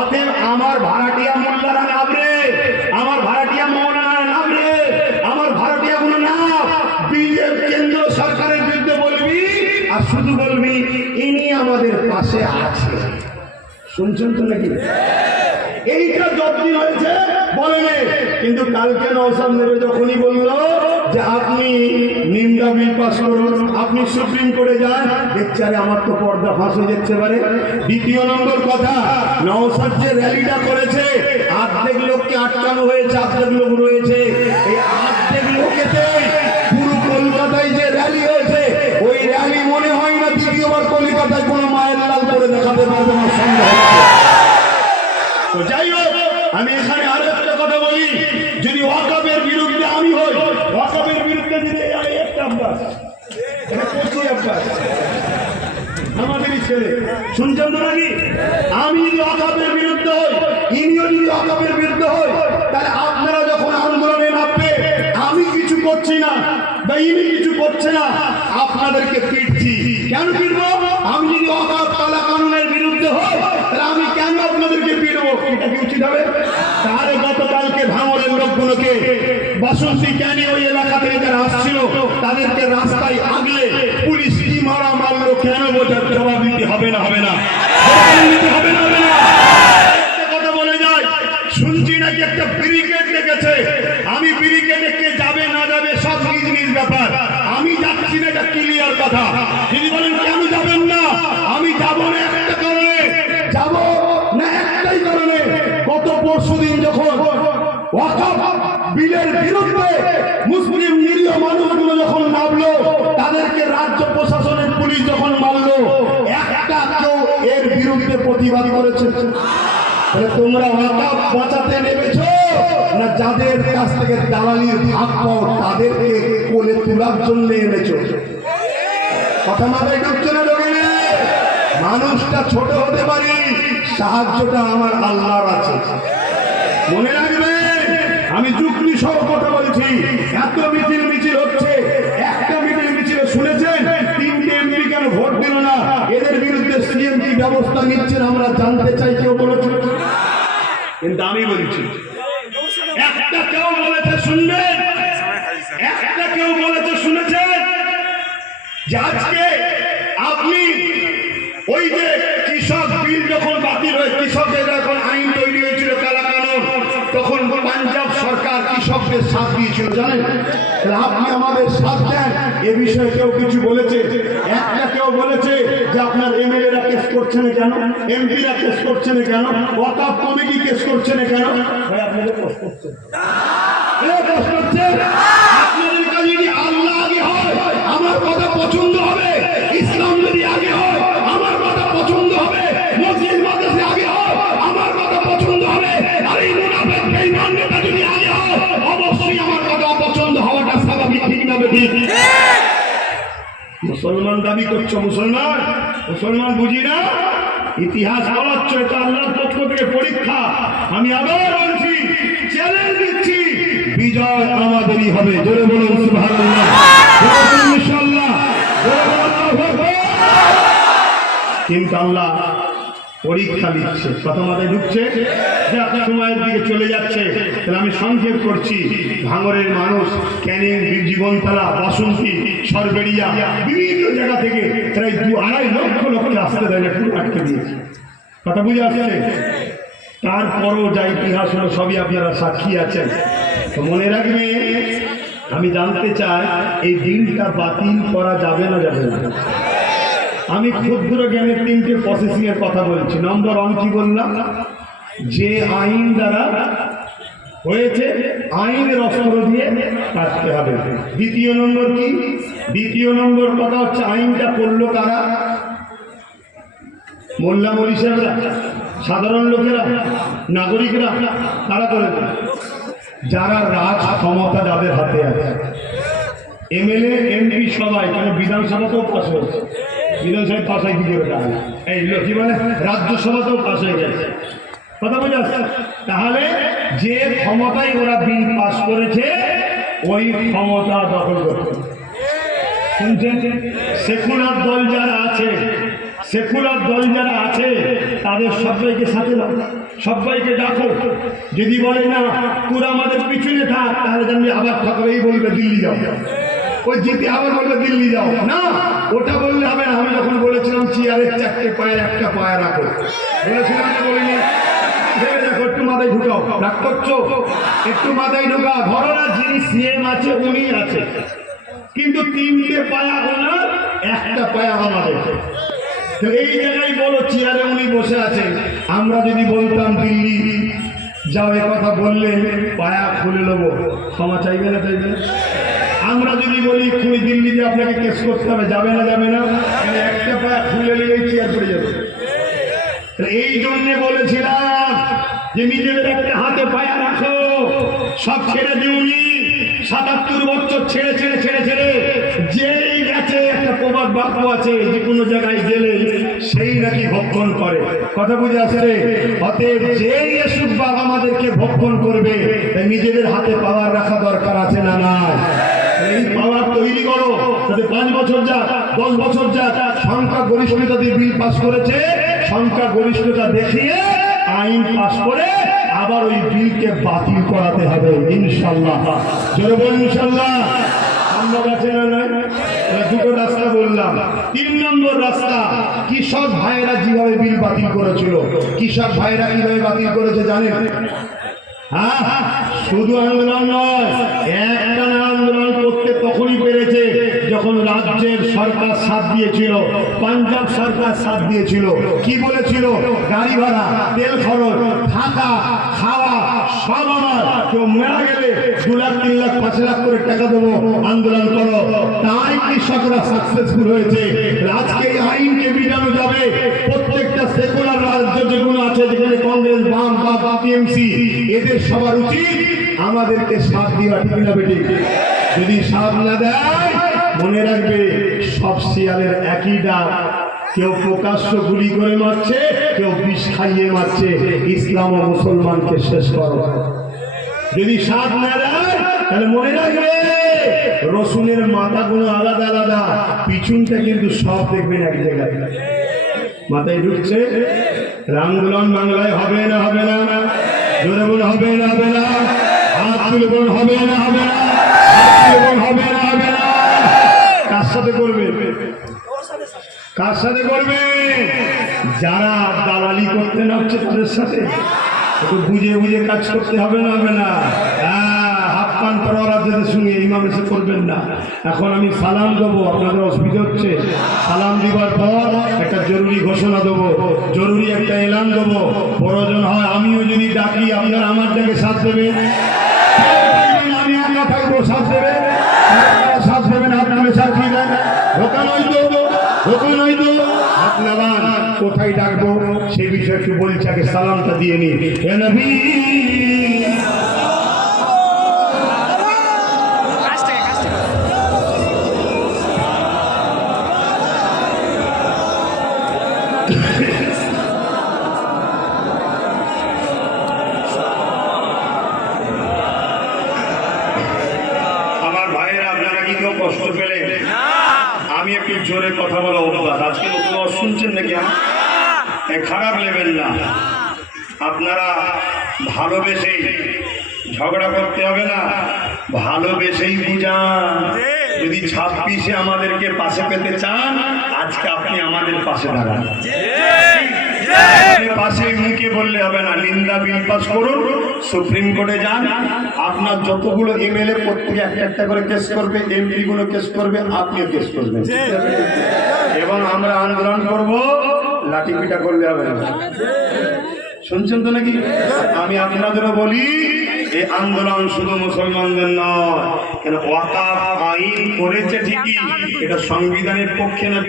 অতএব আমার ভাড়াটিয়া মোল্লারা নামরে, আমার ভাড়াটিয়া মৌলানা নামরে, আমার ভাড়াটিয়া গুলো নাম বিজেপি কেন্দ্র সরকারের বিরুদ্ধে বলবি, আর শুধু বলবি ইনি আমাদের পাশে আছে। শুনছেন তো নাকি? এইটা যতদিন হয়েছে বলেনি, কিন্তু কালকে নওশাদ নেবে যখনই বলল যে আপনি নিন্দা বিল পাস করুন, আপনি সুপ্রিম কোর্টে যান, দেখছে আরে আমার তো পর্দা ফাঁস হয়ে যাচ্ছে পারে। দ্বিতীয় নম্বর কথা, নওশাদ যে র্যালিটা করেছে অর্ধেক লোককে আটকানো হয়েছে, অর্ধেক লোক রয়েছে, এই অর্ধেক লোকেতে পুরো কলকাতায় যে র্যালি হয়েছে ওই র্যালি মনে হয় না দ্বিতীয়বার কলকাতায় কোনো মায়ের লাল করে দেখাতে পারবে না, সন্দেহ। তো যাই হোক, আমি এখানে আরো একটা কথা বলি, যদি ওয়াকফের বিরুদ্ধে আমি হই, ওয়াকফের বিরুদ্ধে যদি একটা আব্বাস, আমাদেরই ছেলে, শুনছেন তো নাকি? আমি যদি ওয়াকফের বিরুদ্ধে হই, ইনিও যদি ওয়াকফের বিরুদ্ধে হই, তাহলে আপনারা যখন আন্দোলনে নামবে, আমি কিছু করছি না বা ইনি কিছু করছে না, আপনাদেরকে পিটছি। কেন পিটবো? আমি যদি ওয়াকফ তালা কানুনের বিরুদ্ধে হই, তাহলে আমি কেন আপনাদেরকে পিটবো? এটা কি উচিত হবে? তাহলে গতকালকে ভাঙড়ের লোকগুলোকে বাসন্তী ক্যানি ওই এলাকা থেকে যারা আসছিল তাদেরকে রাস্তায় আগলে পুলিশ কি মারা মারলো, কেন বোঝার জবাব দিতে হবে না? হবে না? হবে না? হবে না? একটা কথা বলে যায়, শুনছি নাকি একটা ব্রিগেড ডেকেছে। আমি ব্রিগেডে কে যাবে না যাবে সব নিজ নিজ ব্যাপার, আমি যাচ্ছি না, এটা ক্লিয়ার কথা। যদি বলেন কেন যাবেন না, আমি যাব না একটা কারণে, যাব না একটাই কারণে, গত পরশুদিন যখন ওয়াকফ বিলের বিরুদ্ধে মুসলিম নিরীহ মানুষগুলো যখন নামলো, তাদেরকে রাজ্য প্রশাসনের পুলিশ যখন মারলো, একটা কেউ এর বিরুদ্ধে প্রতিবাদ করেছে? তোমরা ওয়াকফ বাঁচাতে নেমেছো না যাদের কাছ থেকে দালালির ভাগ পাও তাদেরকে কোলে তোলার জন্য এনেছো? কথা মাথায় ঢুকছে না? ঢোকে? মানুষটা ছোট হতে পারি, সাহায্যটা আমার আল্লাহর আছে। মনে রাখবেন, আমি যুক্তি সহ কথা বলছি। এত মিছিল হচ্ছে, একটা মিছিলে শুনেছেন 3টে এমপি কেন ভোট দিল না? এদের বিরুদ্ধে সিএম কি ব্যবস্থা নিচ্ছেন আমরা জানতে চাই। কেউ বলেছে? কিন্তু আমি বলছি, একটা কেউ বলেছে শুনবেন, একটা কেউ বলেছে শুনেছেন যে আজকে আপনি ওই যে কৃষক বিল যখন বাতিল হয়ে কৃষকের যখন আইন তৈরি হয়েছিল কালা কানুন, তখন পাঞ্জাব সরকার কৃষকদের সাথ দিয়েছিল, জানেন? আপনি আমাদের সাথ দেন, এ বিষয়ে কেউ কিছু বলেছে? একটা কেউ বলেছে যে আপনার এমএলএরা কেস করছে না কেন, এমপিরা কেস করছে না কেন, ওয়াকফ কমিটি কেস করছে না কেন? ভাই আপনাদের কষ্ট হচ্ছে, কষ্ট হচ্ছে। আপনাদের কাছে যদি আল্লাহ আগে হয় আমার কথা পছন্দ হবে, ইসলাম যদি আগে হয় আমার কথা পছন্দ হবে, মসজিদ মাদ্রাসা আগে হয় আমার কথা পছন্দ হবে, আর এই মুনাফিক বেঈমান নেতা যদি আগে হয় অবশ্যই আমার কথা অপছন্দ হওয়াটা স্বাভাবিক, ঠিক না বেঠিক? মুসলমান দাবি করছো, মুসলমান বুঝি না, ইতিহাস বলাচ্ছ, এটা আল্লাহর পক্ষ থেকে পরীক্ষা। আমি আবার বলছি, চ্যালেঞ্জ দিচ্ছি, বিজয় আমাদেরই হবে। জোরে বলুন সুবহানাল্লাহ, ইনশাআল্লাহ। কিন্তু আল্লাহ পরীক্ষা দিচ্ছে। কথা মাথায় ঢুকছে যে আপনার সময়ের দিকে চলে যাচ্ছে, তাহলে আমি সংক্ষেপ করছি। ভাঙড়ের মানুষ ক্যানিং, জীবনতলা, বাসন্তী, সরবেড়িয়া বিভিন্ন জায়গা থেকে প্রায় 2-2.5 লক্ষ লোককে আসতে দেয় না, পুরো আটকে দিয়েছে। কথা বুঝে আসছে? তারপরও যা ইতিহাস হলো সবই আপনারা সাক্ষী আছেন। তো মনে রাখবে, আমি জানতে চাই এই দিনটা বাতিল করা যাবে না যাবে না? আমি ক্ষুদ্র জ্ঞানের 3টে প্রসেসিং এর কথা বলছি। নম্বর 1 কি বললাম? যে আইন দ্বারা হয়েছে আইনের অস্ত্র দিয়ে কাটতে হবে। দ্বিতীয় নম্বর কি? দ্বিতীয় নম্বর কথা হচ্ছে আইনটা করলো কারা? মোল্লা মৌলী সাহেবরা, সাধারণ লোকেরা, নাগরিকরা। তারা করে যারা রাজ ক্ষমতা যাদের হাতে আছে, এমএলএ, এমপি সবাই। কেন বিধানসভাতেও পাশ হয়েছে, বিধানসভায় পাশ হয় কি করে? এই কি বলে রাজ্যসভাতেও পাশ হয়ে গেছে। কথা বোঝা যাচ্ছে? তাহলে যে ক্ষমতায় ওরা বিল পাস করেছে ওই ক্ষমতা দখল করতে। শুনছেন? সেকুলার দল যারা আছে সেকুলার দল যারা আছে তাদের সবাইকে সাথে নাও, সবাইকে ডাকো। যদি বলে না তোরা আমাদের পিছনে থাক, তাহলে জানবি আবার থাকবেই বলবে দিল্লি যাও, ওই জিতে আবার বলবে দিল্লি যাও। না, ওটা বললে হবে না। আমি যখন বলেছিলাম চেয়ারের 4টে পায়ে 1টা পায়ে রাখো, বলেছিলাম না বলিনি? ভেবে দেখো, একটু মাথায় ঢুকাও, রাগ করছো? একটু মাথায় ঢুকা। ধরো না যিনি সিএম আছে উনি আছে, কিন্তু 3টে পায়া ওনার, 1টা পায়া আমাদের। এই জায়গায় বলো চেয়ারে উনি বসে আছেন, আমরা যদি বলতাম দিল্লি যাও, এ কথা বললে পায়া খুলে নেবো, ক্ষমা চাইবে না চাইবে না? আমরা যদি বলি তুমি দিল্লিতে আপনাকে কেস করতে হবে, যাবে না যাবে না? 1টা পায়া খুলে নিলেই চেয়ার পড়ে যাবে। এই জন্য বলেছিলাম যে নিজেদের একটা হাতে পায়া রাখো, সব ছেড়ে দিউনি। 77 বছর ছেড়ে ছেড়ে ছেড়ে ছেড়ে যেই গেছে, একটা প্রবাদ বাক্য আছে, যে কোনো জায়গায় গেলে সেই নাকি ভক্ষণ করে। কথা বুঝে আসছে? অতএব যেই এসব বাবা আমাদেরকে ভক্ষণ করবে, নিজেদের হাতে পাওয়ার রাখা দরকার আছে না? না, এই পাওয়ার তৈরি করো। তাতে 5 বছর যাক, 10 বছর যাক, সংখ্যা গরিষ্ঠতা দিয়ে বিল পাস করেছে, সংখ্যা গরিষ্ঠতা দেখিয়ে আইন পাস করে আবার ওই বিলকে বাতিল করাতে হবে ইনশাল্লাহ। জোরে বলুন ইনশাল্লাহ। আমরা কাছে না নয়, 2টো রাস্তা বললাম। 3 নম্বর রাস্তা, কৃষক ভাইয়েরা যেভাবে বিল বাতিল করেছিল, কৃষক ভাইয়েরা কিভাবে বাতিল করেছে জানেন? হ্যাঁ, শুধু আন্দোলন নয়, একটা আন্দোলন করতে তখনই পেরেছে যখন রাজ্যের সরকার সাথ দিয়েছিল, পাঞ্জাব সরকার সাথ দিয়েছিল। কি বলেছিল? গাড়ি ভাড়া, তেল খরচ, থাকা, খাওয়া সব আমার, কেউ মারা গেলে 2 লাখ 3 লাখ 5 লাখ করে টাকা দেবো, আন্দোলন করো। তাই কৃষকরা সাকসেসফুল হয়েছে। আজকে এই আইনকে বিটানো যাবে। প্রত্যেকটা সেকুলার রাজ্য যেগুলো আছে, যেখানে কংগ্রেস, বাম বা টিএমসি, এদের সবার উচিত আমাদেরকে সাথ দেওয়া, ঠিক না বেটি? যদি সাথ না দেয়, মনে রাখবে সব শিয়ালের একই ডাক, কেউ প্রকাশ্য গুলি করে মারছে, কেউ বিষ খাইয়ে মারছে। ইসলাম ও মুসলমানকে শেষ করো। যদি সাথ না দেয়, তাহলে মনে রাখবে রসুনের মাথাগুলো আলাদা আলাদা, পিছনটা কিন্তু সব দেখবেন এক জায়গায়। মাথায় ঢুকছে? আন্দোলন বাংলায় হবে না? হবে না? জোরে বলুন হবে না? হবে না? হাত তুলে বলুন হবে না? হবে না? হবে না? হবে না? কার সাথে করবে? কার সাথে করবে? যারা দালালি করতে নামছে তাদের সাথে। একটু বুঝে বুঝে কাজ করতে হবে না? হবে না? হাত পান করার যাদের সঙ্গে ইমাম এসে করবেন না। এখন আমি সালাম দেবো, আপনাদের অসুবিধা হচ্ছে। সালাম দিবার পর একটা জরুরি ঘোষণা দেবো, জরুরি একটা এলান দেবো। প্রয়োজন হয় আমিও যদি ডাকি, আপনারা আমার ডাকে সাথ দেবেন। আমি একা থাকবো, সাথ দেবে, সাথ দেবেন। আপনারা সাথ দিবেন। ধোকা নয় তো, ধোকা নয় তো। আপনারা কোথায় ডাকবো সেই বিষয়ে একটু বলছি, আগে সালামটা দিয়ে নি। হে নবী, আমার ভাইয়েরা, আপনারা কি কেউ কষ্ট পেলেন? আমি একটু জোরে কথা বলা অভ্যাস। আজকে নতুন শুনছেন নাকি? খারাপ নেবেন না। আপনারা ভালোবেসেই, ঝগড়া করতে হবে না, ভালোবেসেই বুঝান। যদি 26-এ আমাদেরকে পাশে পেতে চান, আজকে আপনি আমাদের পাশে দাঁড়ান। পাশে মুখে বললে হবে না। নিন্দা বিল পাস করুন, সুপ্রিম কোর্টে যান। আপনার যতগুলো এমএলএ প্রত্যেকে একটা একটা করে কেস করবে, এমপি গুলো কেস করবে, আপনিও কেস করবেন। এবং আমরা আন্দোলন করব, লাঠি পিটা করলে হবে না। শুনছেন তো নাকি? আমি আপনাদেরও বলি, এই আন্দোলন শুধু মুসলমানদের নয়। কেন ওয়াকাফ আইন করেছে ঠিকই, এটা সংবিধানের পক্ষে না।